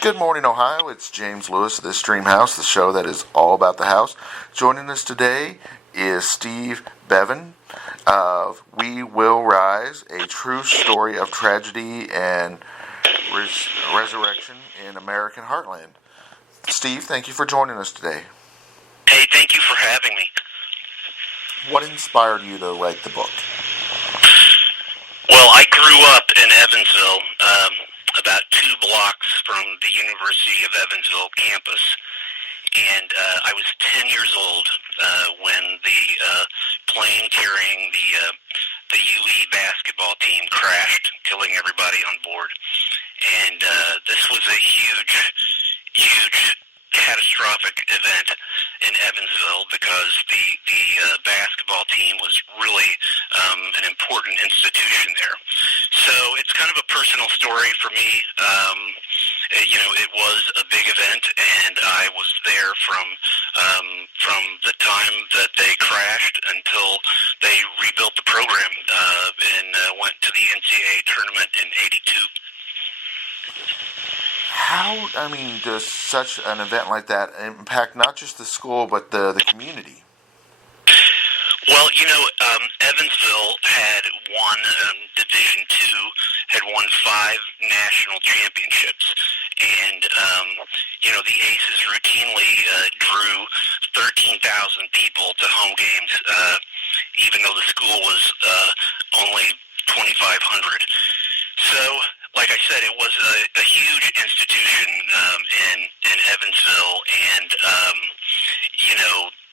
Good morning, Ohio. It's James Lewis of this Dream House, the show that is all about the house. Joining us today is Steve Beaven of We Will Rise, a true story of tragedy and resurrection in American Heartland. Steve, thank you for joining us today. Hey, thank you for having me. What inspired you to write the book? Well, I grew up in Evansville, about 2 blocks from the University of Evansville campus, and I was 10 years old when the plane carrying the UE basketball team crashed, killing everybody on board. And this was a huge catastrophic event in Evansville because the basketball team was really an important institution there. So it's kind of a personal story for me. It was a big event, and I was there from the time that they crashed until they rebuilt the program and went to the NCAA tournament in '82. How, does such an event like that impact not just the school, but the community? Well, Evansville had won Division II, had won 5 national championships, and the Aces routinely drew 13,000 people to home games, even though the school was only 2,500. So, like I said, it was a huge institution in Evansville, and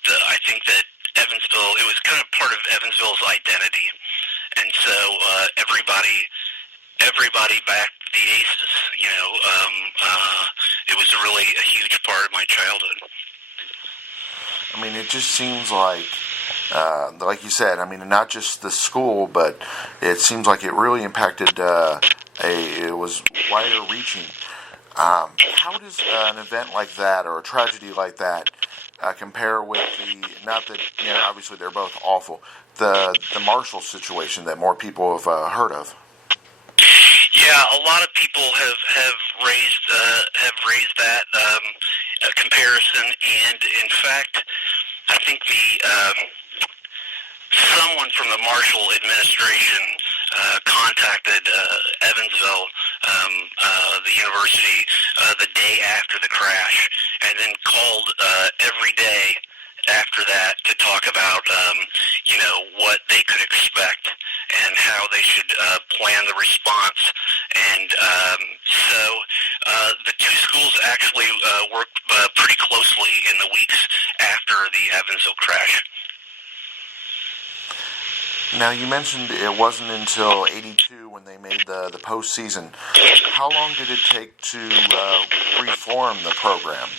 I think that Evansville, it was kind of part of Evansville's identity, and so everybody backed the Aces. It was really a huge part of my childhood. It just seems like you said, not just the school, but it seems like it really impacted, it was wider reaching. How does an event like that, or a tragedy like that, compare with not that, obviously they're both awful, the Marshall situation that more people have heard of? Yeah, a lot of people have raised that comparison, and in fact, I think someone from the Marshall administration contacted Evansville, the university, the day after the crash, and then called every day after that to talk about what they could expect and how they should plan the response. And so the 2 schools actually worked pretty closely in the weeks after the Evansville crash. Now, you mentioned it wasn't until '82 when they made the postseason. How long did it take to reform the program?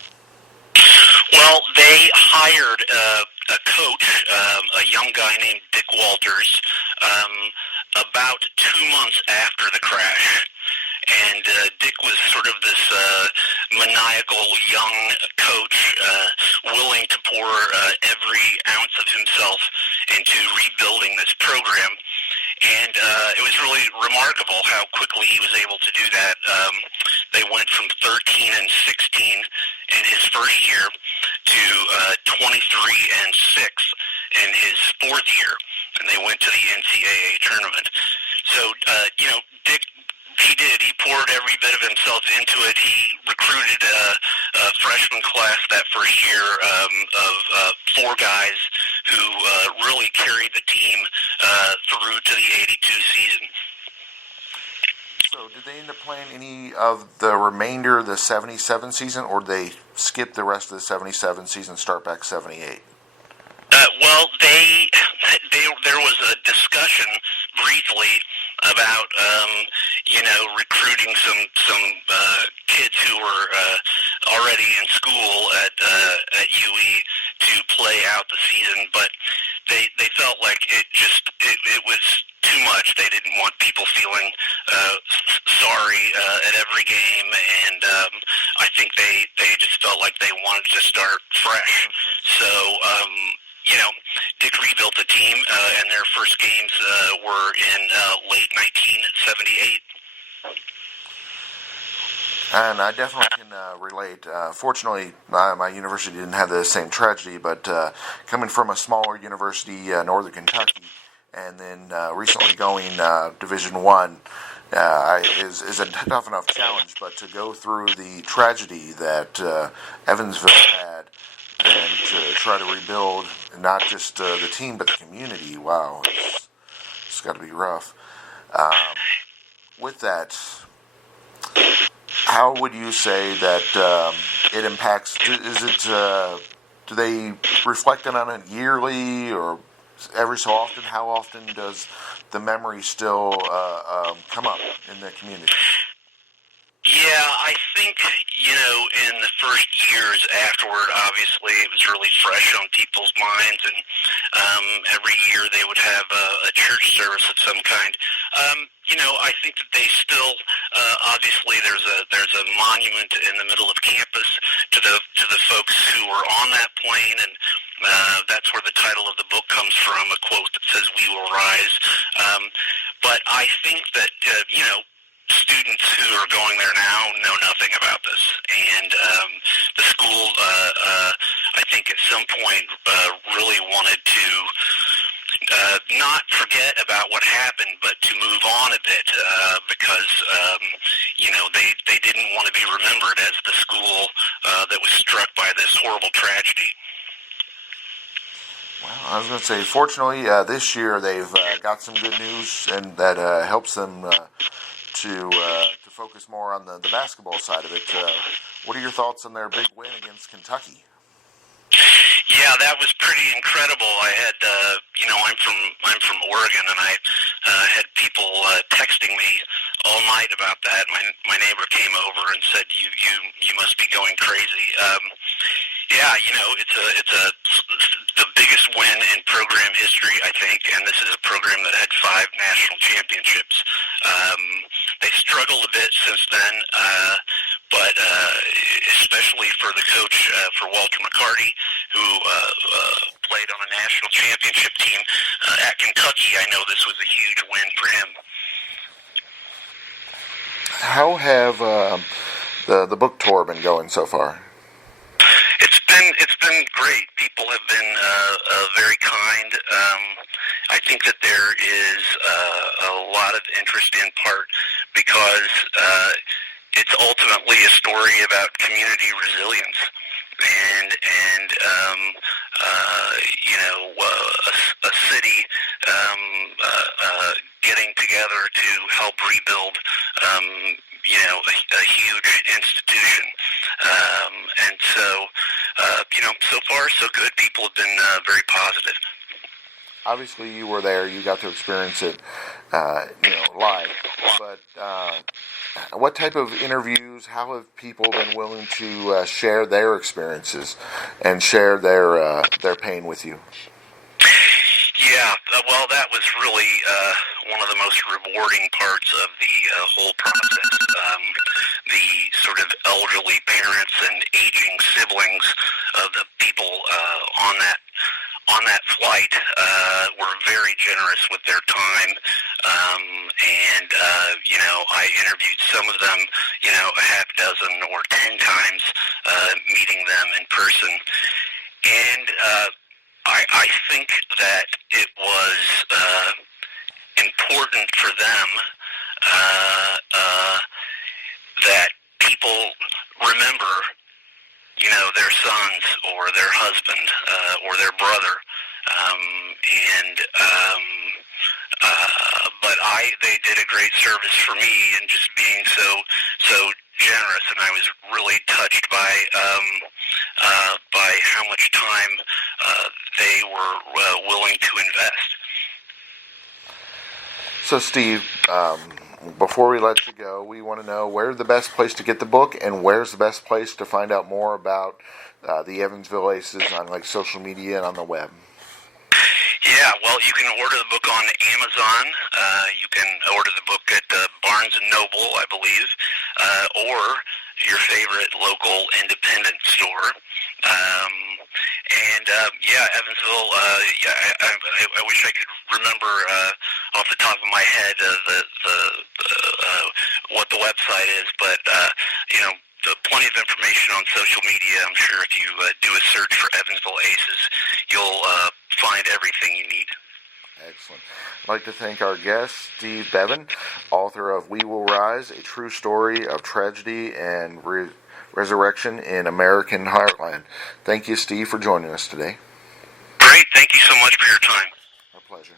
Well, they hired a coach, a young guy named Dick Walters, about 2 months after the crash. And Dick was sort of this maniacal young coach, willing to pour every ounce of himself into rebuilding this program. And it was really remarkable how quickly he was able to do that. They went from 13-16 in his first year to 23-6 in his 4th year, and they went to the NCAA tournament. So, Dick, he poured every bit of himself into it. He recruited a freshman class that first year of 4 guys who really carried the team through to the '82 season. So did they end up playing any of the remainder of the 77 season, or did they skip the rest of the 77 season and start back 78? Well, there was a discussion briefly about recruiting some kids who were already in school at UE to play out the season, but they felt like it was too much. They didn't want people feeling sorry at every game, and I think they just felt like they wanted to start fresh. So Dick rebuilt the team, and their first games were in late 1978. And I definitely can relate. Fortunately, my university didn't have the same tragedy, but coming from a smaller university, Northern Kentucky, and then recently going Division One, is a tough enough challenge. But to go through the tragedy that Evansville had, and to try to rebuild not just the team but the community, wow, it's got to be rough. Um, with that, how would you say that it impacts? Is it do they reflect on it yearly or every so often? How often does the memory still come up in the community? Yeah, I think, in the first years afterward, obviously, it was really fresh on people's minds, and every year they would have a church service of some kind. I think that they still, obviously, there's a monument in the middle of campus to the folks who were on that plane, and that's where the title of the book comes from, a quote that says, "We will rise." But I think that, students who are going there now know nothing about this. And the school, I think at some point, really wanted to not forget about what happened, but to move on a bit because, they didn't want to be remembered as the school that was struck by this horrible tragedy. Well, I was going to say, fortunately, this year they've got some good news, and that helps them to focus more on the basketball side of it. What are your thoughts on their big win against Kentucky? Yeah, that was pretty incredible. I had, I'm from Oregon, and I had people texting me all night about that. My neighbor came over and said, "You must be going crazy." Yeah, it's the biggest win in program history, I think, and this is a program that had 5 national championships. They struggled a bit since then, but especially for the coach, for Walter McCarty, who played on a national championship team at Kentucky, I know this was a huge win for him. How have the book tour been going so far? It's been great. People have been very kind. I think that there is a lot of interest in part because it's ultimately a story about community resilience and a city getting together to help rebuild a huge institution. And so, so far so good. People have been very positive. Obviously, you were there. You got to experience it, live. But what type of interviews? How have people been willing to share their experiences and share their pain with you? Yeah, well, that was really one of the most rewarding parts of the whole process. The sort of elderly parents and aging siblings of the people on that flight were very generous with their time, and I interviewed some of them, a half dozen or 10 times, meeting them in person, and I think that it was important for them that people remember, their sons or their husband or their brother, but they did a great service for me in just being so generous, and I was really touched by how much time they were willing to invest. So, Steve, before we let you go, we want to know where's the best place to get the book, and where's the best place to find out more about the Evansville Aces on social media and on the web. Yeah, well, you can order the book on Amazon. You can order the book at Barnes & Noble, I believe, or your favorite local independent store. Evansville, I wish I could remember off the top of my head what the website is, but plenty of information on social media. I'm sure if you do a search for Evansville Aces, you'll find everything you need. Excellent. I'd like to thank our guest, Steve Beaven, author of We Will Rise, a true story of tragedy and resurrection in American Heartland. Thank you, Steve, for joining us today. Great. Thank you so much for your time. My pleasure.